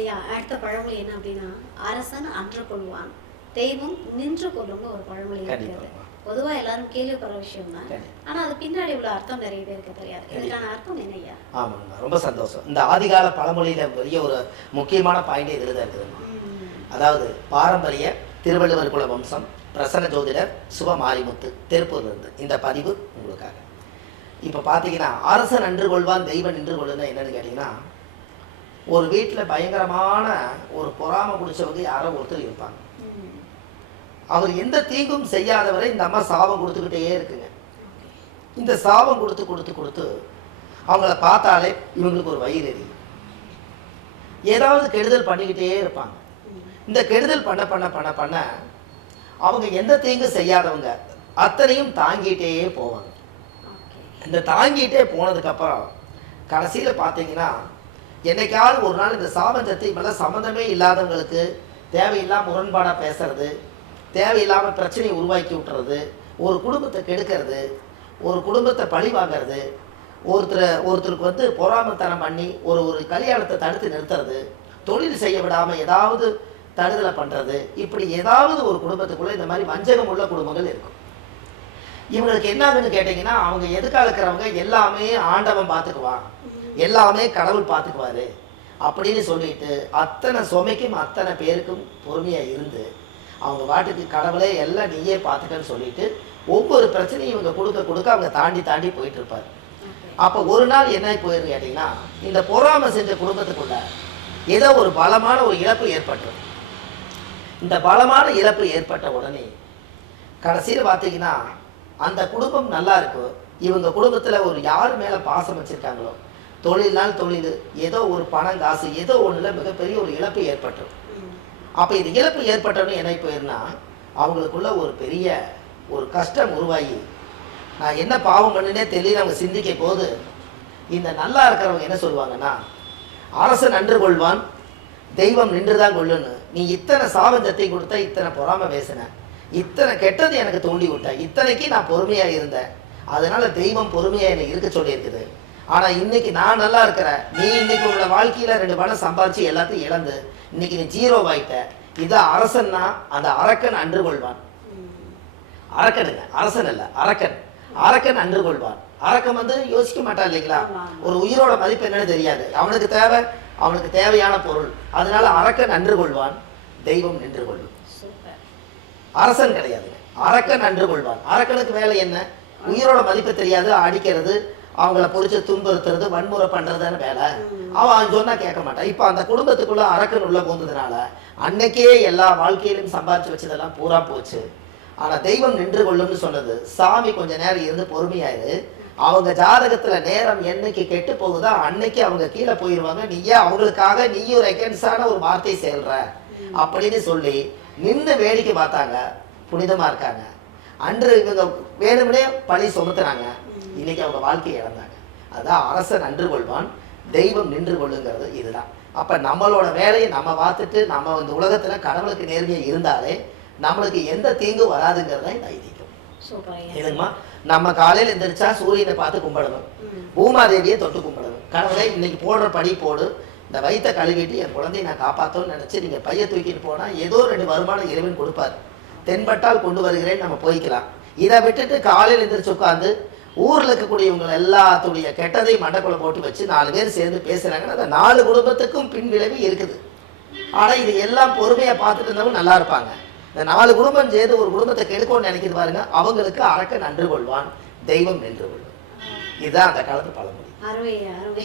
ஐயா அடுத்த பழமொழி என்ன அப்படின்னா, அரசன் அன்று கொள்வான், தெய்வம் நின்று கொள்ளும்னு ஒரு பழமொழி இருக்குது. பொதுவா எல்லாரும் கேள்விப்படுற விஷயம் தான். ஆனா அது பின்னாடி உள்ள அர்த்தம் நிறைய பேருக்கு தெரியாது. இதுக்கான அர்த்தம் என்ன ஐயா? ஆமாங்க, ரொம்ப சந்தோஷம். இந்த ஆதிகால பழமொழியில பெரிய ஒரு முக்கியமான பாயிண்ட் இதுல தான் இருக்குதுமா. அதாவது பாரம்பரிய திருவள்ளுவர் குல வம்சம், பிரசன்ன ஜோதிடர் சுப மாரிமுத்து, திருப்பூர்ல இருந்து இந்த பதிவு உங்களுக்காக. இப்ப பாத்தீங்கன்னா, அரசன் அன்று கொள்வான் தெய்வம் நின்று கொள்ளுன்னா என்னன்னு கேட்டீங்கன்னா, ஒரு வீட்டுல பயங்கரமான ஒரு பொறாம பிடிச்சவங்க யாரோ ஒருத்தர் இருப்பாங்க. அவர் எந்த தீங்கும் செய்யாதவரை இந்த அம்மா சாபம் கொடுத்துக்கிட்டே இருக்குங்க. இந்த சாபம் கொடுத்து கொடுத்து கொடுத்து அவங்கள பார்த்தாலே இவங்களுக்கு ஒரு வயிறு எரியும். ஏதாவது கெடுதல் பண்ணிக்கிட்டே இருப்பாங்க. இந்த கெடுதல் பண்ண பண்ண பண்ண பண்ண அவங்க எந்த தீங்கு செய்யாதவங்க அத்தனையும் தாங்கிட்டே போவாங்க. இந்த தாங்கிட்டே போனதுக்கப்புறம் கடைசியில் பார்த்தீங்கன்னா, என்னைக்காவது ஒரு நாள் இந்த சாபந்தத்தை மேலே சம்மந்தமே இல்லாதவங்களுக்கு தேவையில்லாம முரண்பாடாக பேசுறது, தேவையில்லாமல் பிரச்சனையை உருவாக்கி விட்டுறது, ஒரு குடும்பத்தை கெடுக்கிறது, ஒரு குடும்பத்தை பழி வாங்கிறது, ஒருத்தருக்கு வந்து பொறாமத்தனம் பண்ணி ஒரு கல்யாணத்தை தடுத்து நிறுத்துறது, தொழில் செய்ய விடாமல் ஏதாவது தடுதலை பண்ணுறது, இப்படி ஏதாவது ஒரு குடும்பத்துக்குள்ளே இந்த மாதிரி வஞ்சகம் உள்ள குடும்பங்கள் இருக்கும். இவங்களுக்கு என்ன ஆகுன்னு கேட்டிங்கன்னா, அவங்க எதுக்காக இருக்கிறவங்க எல்லாமே ஆண்டவன் பார்த்துக்குவான், எல்லாமே கடவுள் பார்த்துக்குவாரு அப்படின்னு சொல்லிட்டு அத்தனை சுமைக்கும் அத்தனை பேருக்கும் பொறுமையாக இருந்து அவங்க வாட்டுக்கு கடவுளே எல்லாம் நீயே பார்த்துக்கன்னு சொல்லிட்டு ஒவ்வொரு பிரச்சனையும் இவங்க கொடுக்க கொடுக்க அவங்க தாண்டி தாண்டி போயிட்டு இருப்பார். அப்போ ஒரு நாள் என்ன போயிருந்து கேட்டிங்கன்னா, இந்த பொறாமை செஞ்ச குடும்பத்துக்குள்ள ஏதோ ஒரு பலமான ஒரு இழப்பு ஏற்பட்டுரும். இந்த பலமான இழப்பு ஏற்பட்ட உடனே கடைசியில் பார்த்தீங்கன்னா, அந்த குடும்பம் நல்லா இருக்கும். இவங்க குடும்பத்தில் ஒரு யார் மேலே பாசம் வச்சுருக்காங்களோ, தொழில்னால் தொழில், ஏதோ ஒரு பணம் காசு ஏதோ ஒன்றில் மிகப்பெரிய ஒரு இழப்பு ஏற்பட்டுரும். அப்போ இது இழப்பு ஏற்பட்டோன்னு என்ன போயிருந்தா, அவங்களுக்குள்ள ஒரு பெரிய ஒரு கஷ்டம் உருவாகி, நான் என்ன பாவம் பண்ணுனே தெரியல அவங்க சிந்திக்க போது, இந்த நல்லா இருக்கிறவங்க என்ன சொல்லுவாங்கன்னா, அரசன் நன்று கொள்வான் தெய்வம் நின்று தான் கொள்ளுன்னு, நீ இத்தனை சாபந்தத்தை கொடுத்த, இத்தனை பொறாம பேசின, இத்தனை கெட்டது எனக்கு தூண்டி விட்ட, இத்தனைக்கு நான் பொறுமையாக இருந்தேன், அதனால தெய்வம் பொறுமையாக என்னை இருக்க சொல்லியிருக்குது. ஆனால் இன்னைக்கு நான் நல்லா இருக்கிறேன், நீ இன்னைக்கு உள்ள வாழ்க்கையில் 2 பணம் சம்பாதிச்சு எல்லாத்தையும் இழந்து இன்னைக்கு நீ ஜீரோவாயிட்ட, இதான் அரசன்னா அந்த அரக்கன் அன்று கொள்வான். அரக்கனுங்க, அரசன் அல்ல, அரக்கன். அரக்கன் அன்று கொள்வான். அரக்கன் வந்து யோசிக்க மாட்டான் இல்லைங்களா, ஒரு உயிரோட மதிப்பு என்னன்னு தெரியாது, அவனுக்கு தேவையான பொருள், அதனால அரக்கன் அன்று கொள்வான் தெய்வம் நின்று கொள்ளும். அரசன் கிடையாதுங்க, அரக்கன் அன்று கொள்வான். அரக்கனுக்கு வேலை என்ன, உயிரோட மதிப்பு தெரியாது, அடிக்கிறது, அவங்கள பொறிச்சு துன்புறுத்துறது, வன்முறை பண்றதுன்னு வேலை. அவன் சொன்னா கேட்க மாட்டான். இப்ப அந்த குடும்பத்துக்குள்ள அரக்கன் உள்ள போனதுனால அன்னைக்கே எல்லா வாழ்க்கையிலும் சம்பாதிச்சு வச்சதெல்லாம் பூரா போச்சு. ஆனா தெய்வம் நின்று கொள்ளும்னு சொன்னது, சாமி கொஞ்ச நேரம் இருந்து பொறுமையாயிரு, அவங்க ஜாதகத்துல நேரம் என்னைக்கு கெட்டு போகுதோ அன்னைக்கு அவங்க கீழே போயிடுவாங்க, நீயே அவங்களுக்காக நீயும் ஒரு எகென்ஸ்டான ஒரு வார்த்தை செயல்ற அப்படின்னு சொல்லி நின்று வேடிக்கை பார்த்தாங்க. புனிதமா இருக்காங்க. அன்று இவங்க வேணும்னே பழி சுமத்துறாங்க, இன்னைக்கு அவங்க வாழ்க்கையை இழந்தாங்க. அதான் அரசன் அன்று கொள்வான் தெய்வம் நின்று கொள்ளுங்கிறது இதுதான். அப்ப நம்மளோட வேலையை நம்ம பார்த்துட்டு நம்ம இந்த உலகத்துல கடவுளுக்கு நேர்மையா இருந்தாலே நம்மளுக்கு எந்த தீங்கும் வராதுங்கிறத இந்த ஐதீகம். இதுமா நம்ம காலையில எந்திரிச்சா சூரியனை பார்த்து கும்பிடணும், பூமாதேவியை தொட்டு கும்பிடணும். கடவுளை இன்னைக்கு போடுற படி போடு, இந்த வயிற்ற கழுவிட்டு என் குழந்தையை நான் காப்பாற்றோன்னு நினைச்சு நீங்க பைய தூக்கிட்டு போனா ஏதோ 2 வருமானம் இறைவன் கொடுப்பாரு. தென்பட்டால் கொண்டு வருகிறேன், நம்ம போய்க்கலாம். இதை விட்டுட்டு காலையில் எந்திரிச்சு உட்காந்து ஊரில் இருக்கக்கூடியவங்க எல்லாத்துடைய கெட்டதையும் மண்டக்குள்ள போட்டு வச்சு 4 பேர் சேர்ந்து பேசுறாங்கன்னா அந்த 4 குடும்பத்துக்கும் பின் விளைவு இருக்குது. ஆனால் இது எல்லாம் பொறுமையாக பார்த்துட்டு இருந்தவங்க நல்லா இருப்பாங்க. இந்த 4 குடும்பம் சேர்ந்து ஒரு குடும்பத்தை கெடுக்கணும்னு நினைக்கிறது பாருங்க, அவங்களுக்கு அரக்கன் நன்று கொள்வான் தெய்வம் நின்று கொள்வான். இதுதான் அந்த காலத்து பழமொழி. அருமை அருமை.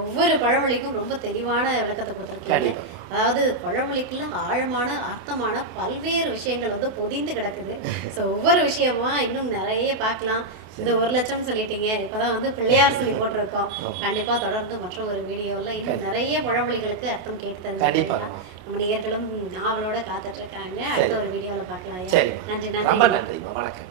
ஒவ்வொரு பழமொழிக்கும் ரொம்ப தெளிவான விளக்கத்தை கொடுத்துருக்கீங்க. அதாவது பழமொழிக்குள்ள ஆழமான அர்த்தமான பல்வேறு விஷயங்கள் வந்து பொதிந்து கிடக்குது. ஸோ ஒவ்வொரு விஷயமா இன்னும் நிறைய பார்க்கலாம். இந்த 1 லட்சம் சொல்லிட்டீங்க, இப்பதான் வந்து பிள்ளையார் சொல்லி போட்டிருக்கோம். கண்டிப்பா தொடர்ந்து மற்ற ஒரு வீடியோல இன்னும் நிறைய பழமொழிகளுக்கு அர்த்தம் கேட்டு நம்ம நேயர்களும் ஆவலோட காத்துட்டு இருக்காங்க. அடுத்த ஒரு வீடியோல பார்க்கலாம். நன்றி. வணக்கம்.